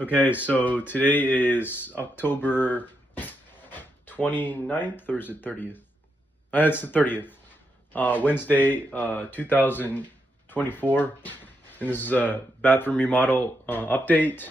Okay, so today is October 29th, or is it 30th? It's the 30th. Wednesday, 2024. And this is a bathroom remodel update.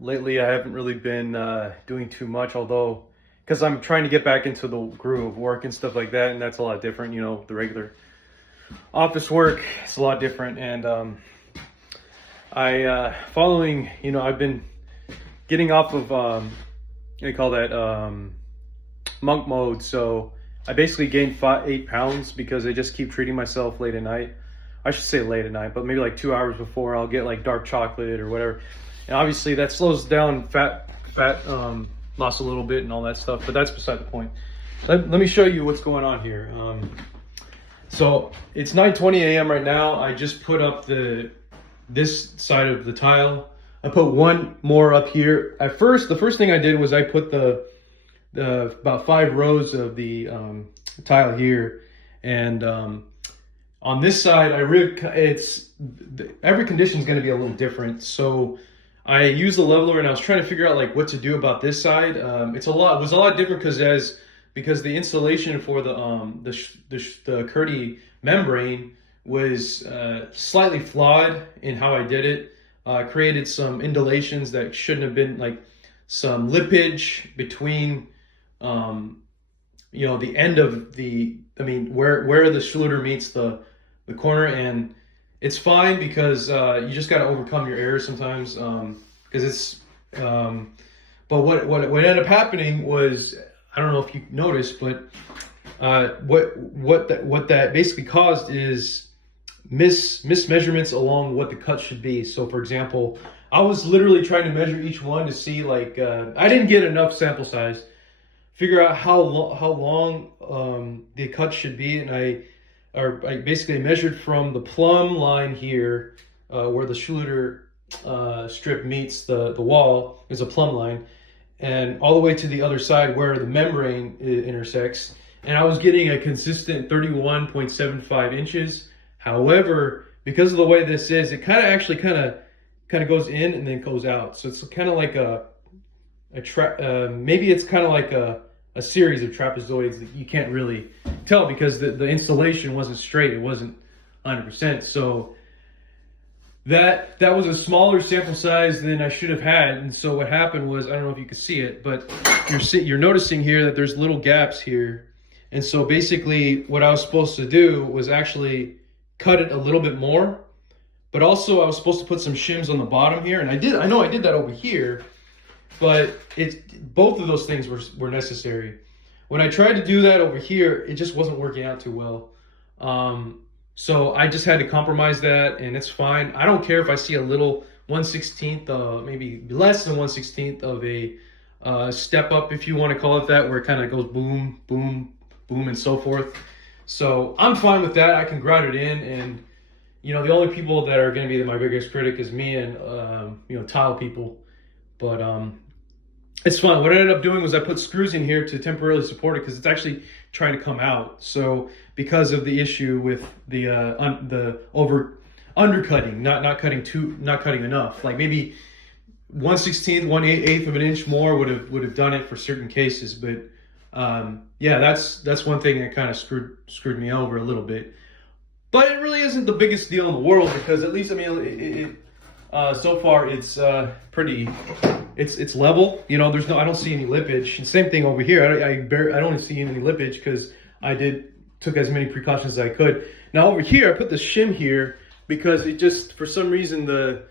Lately, I haven't really been doing too much, although, because I'm trying to get back into the groove of work and stuff like that, and that's a lot different. You know, the regular office work, it's a lot different. And following, I've been getting off of, what do you call that, monk mode. So I basically gained 8 pounds because I just keep treating myself late at night. I should say late at night, but maybe like 2 hours before I'll get like dark chocolate or whatever. And obviously that slows down fat loss a little bit and all that stuff, but that's beside the point. Let me show you what's going on here. So it's 9:20 a.m. right now. I just put up this side of the tile. I put one more up here. The first thing I did was I put the about 5 rows of the tile here, and on this side, every condition is going to be a little different. So I used the leveler, and I was trying to figure out like what to do about this side. It was a lot different because the insulation for the Curdy membrane was slightly flawed in how I did it. Created some indulations that shouldn't have been, like some lippage between the end of where the Schluter meets the corner. And it's fine because you just got to overcome your errors sometimes, because it's but what ended up happening was, I don't know if you noticed, but what that basically caused is mismeasurements along what the cut should be. So for example, I was literally trying to measure each one to see, like, I didn't get enough sample size, figure out how long the cut should be, and I basically measured from the plumb line here, where the Schluter strip meets the wall is a plumb line, and all the way to the other side where the membrane intersects, and I was getting a consistent 31.75 inches. However, because of the way this is, it kind of goes in and then goes out. So it's kind of like maybe it's kind of like a series of trapezoids that you can't really tell because the installation wasn't straight. It wasn't 100%. So that was a smaller sample size than I should have had. And so what happened was, I don't know if you can see it, but you're noticing here that there's little gaps here. And so basically what I was supposed to do was actually cut it a little bit more, but also I was supposed to put some shims on the bottom here, and I know I did that over here, but both of those things were necessary. When I tried to do that over here, it just wasn't working out too well. So I just had to compromise that, and it's fine. I don't care if I see a little 1/16, maybe less than 1/16 of a step up, if you want to call it that, where it kind of goes boom, boom, boom, and so forth. So I'm fine with that. I can grout it in, and the only people that are going to be my biggest critic is me and tile people. But it's fine. What I ended up doing was I put screws in here to temporarily support it because it's actually trying to come out. So because of the issue with the undercutting, not cutting enough, like maybe 1/16, 1/8 of an inch more would have done it for certain cases, but yeah, that's one thing that kind of screwed me over a little bit. But it really isn't the biggest deal in the world because at least, so far it's pretty, it's level. I don't see any lippage. And same thing over here. I don't see any lippage because I took as many precautions as I could. Now over here, I put the shim here because it just, for some reason, the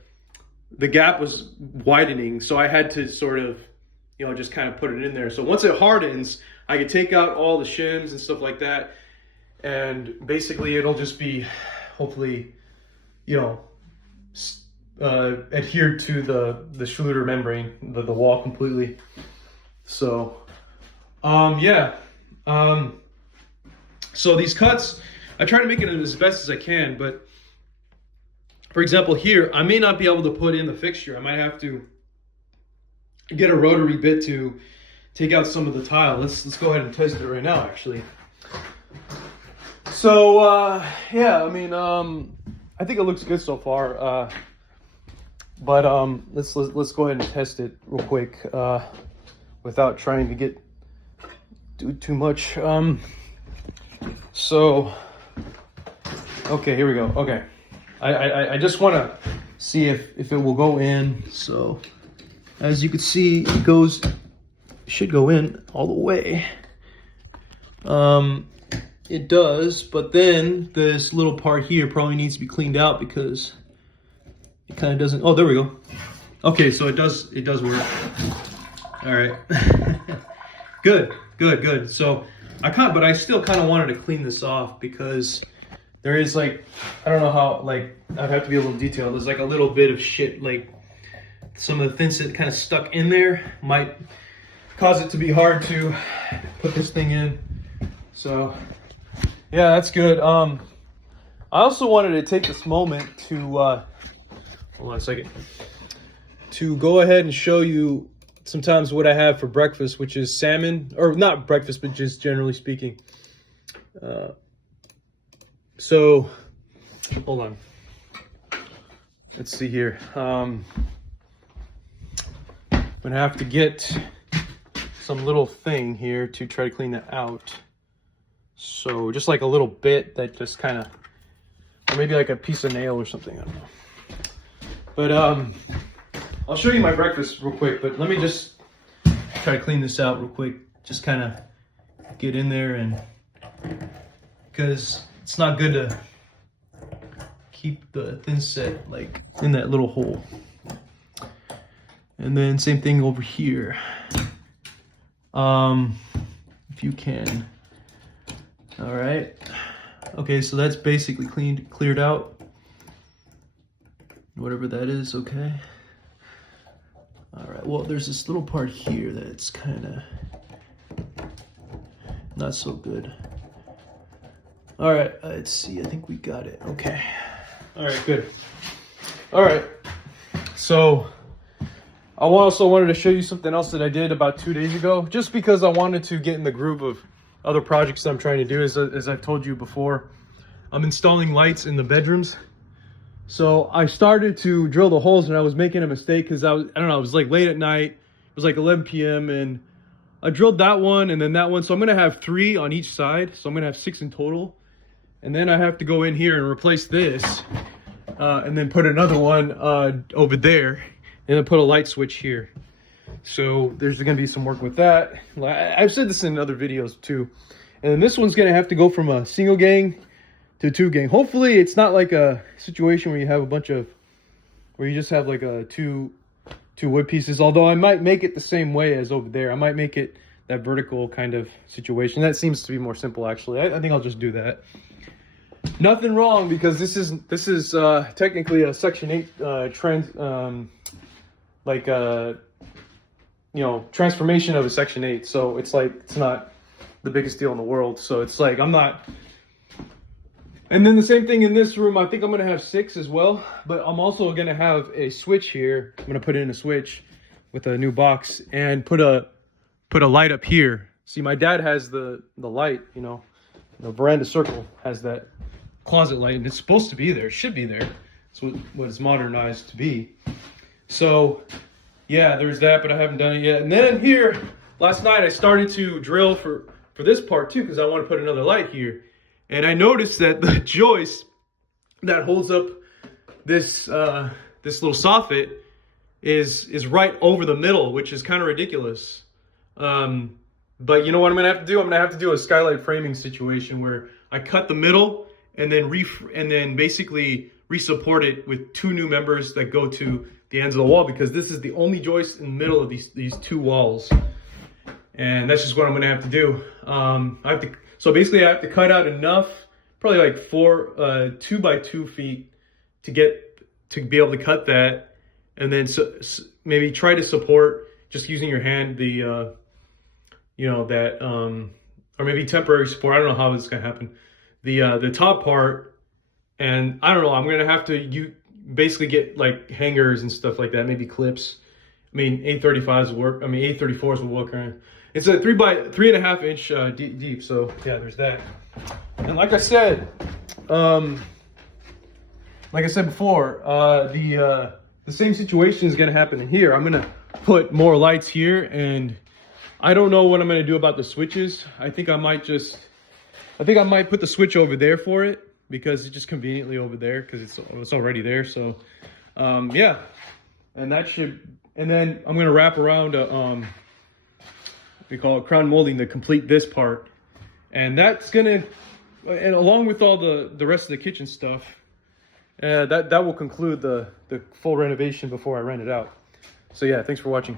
gap was widening, so I had to sort of, just kind of put it in there. So once it hardens, I can take out all the shims and stuff like that, and basically it'll just be, hopefully, adhered to the Schluter membrane, the wall completely. So, yeah. So these cuts, I try to make it as best as I can, but for example here, I may not be able to put in the fixture. I might have to get a rotary bit to take out some of the tile. Let's go ahead and test it right now, actually. So yeah, I think it looks good so far. But let's go ahead and test it real quick without trying to do too much. So okay, here we go. Okay, I just want to see if it will go in. So as you can see, it should go in all the way. It does, but then this little part here probably needs to be cleaned out because it kind of doesn't. Oh, there we go. Okay, so it does work. All right. Good. So but I still kind of wanted to clean this off because there is like, I don't know how, like, I'd have to be a little detailed. There's like a little bit of shit, like some of the thin set kind of stuck in there, might cause it to be hard to put this thing in. So yeah, that's good. I also wanted to take this moment to hold on a second, to go ahead and show you sometimes what I have for breakfast, which is salmon, or not breakfast, but just generally speaking. So hold on, let's see here. I'm gonna have to get some little thing here to try to clean that out. So just like a little bit that just kind of, or maybe like a piece of nail or something, I don't know. But I'll show you my breakfast real quick, but let me just try to clean this out real quick. Just kind of get in there, and because it's not good to keep the thin set like in that little hole. And then same thing over here. If you can. All right. Okay, so that's basically cleared out. Whatever that is, okay. All right, well, there's this little part here that's kind of not so good. All right, let's see, I think we got it, okay. All right, good. All right, so I also wanted to show you something else that I did about 2 days ago, just because I wanted to get in the groove of other projects that I'm trying to do. As I've told you before, I'm installing lights in the bedrooms. So I started to drill the holes, and I was making a mistake because I don't know, it was like late at night. It was like 11 p.m. and I drilled that one and then that one. So I'm gonna have 3 on each side. So I'm gonna have 6 in total. And then I have to go in here and replace this, and then put another one over there, and then put a light switch here. So there's gonna be some work with that. I've said this in other videos too. And then this one's gonna have to go from a single gang to 2 gang. Hopefully it's not like a situation where you have a bunch of, where you just have like a two wood pieces. Although I might make it the same way as over there. I might make it that vertical kind of situation. That seems to be more simple actually. I think I'll just do that. Nothing wrong, because this is technically a Section 8 transformation of a Section 8. So it's like, it's not the biggest deal in the world. So it's like, I'm not. And then the same thing in this room. I think I'm gonna have 6 as well, but I'm also gonna have a switch here. I'm gonna put in a switch with a new box and put a light up here. See, my dad has the light, you know, the veranda circle has that closet light, and it's supposed to be there. It should be there. It's what it's modernized to be. So yeah, there's that, but I haven't done it yet. And then here, last night I started to drill for this part too, because I want to put another light here. And I noticed that the joist that holds up this this little soffit is right over the middle, which is kind of ridiculous. But you know what I'm gonna have to do? I'm gonna have to do a skylight framing situation where I cut the middle and then basically re-support it with 2 new members that go to the ends of the wall, because this is the only joist in the middle of these 2 walls. And that's just what I'm gonna have to do. So basically I have to cut out enough, probably like 2 by 2 feet to be able to cut that, and then maybe try to support, just using your hand, the or maybe temporary support. I don't know how this is gonna happen. The top part, and I don't know, I'm gonna have to basically get like hangers and stuff like that, maybe clips. I mean, 835s will work. I mean, 834s will work. It's a 3.5 inch deep. So yeah, there's that. And like I said before, the same situation is going to happen in here. I'm going to put more lights here, and I don't know what I'm going to do about the switches. I think I might put the switch over there for it, because it's just conveniently over there because it's already there. So yeah, and then I'm going to wrap around a we call it crown molding to complete this part, and that's going to, and along with all the rest of the kitchen stuff, that will conclude the full renovation before I rent it out. So yeah, thanks for watching.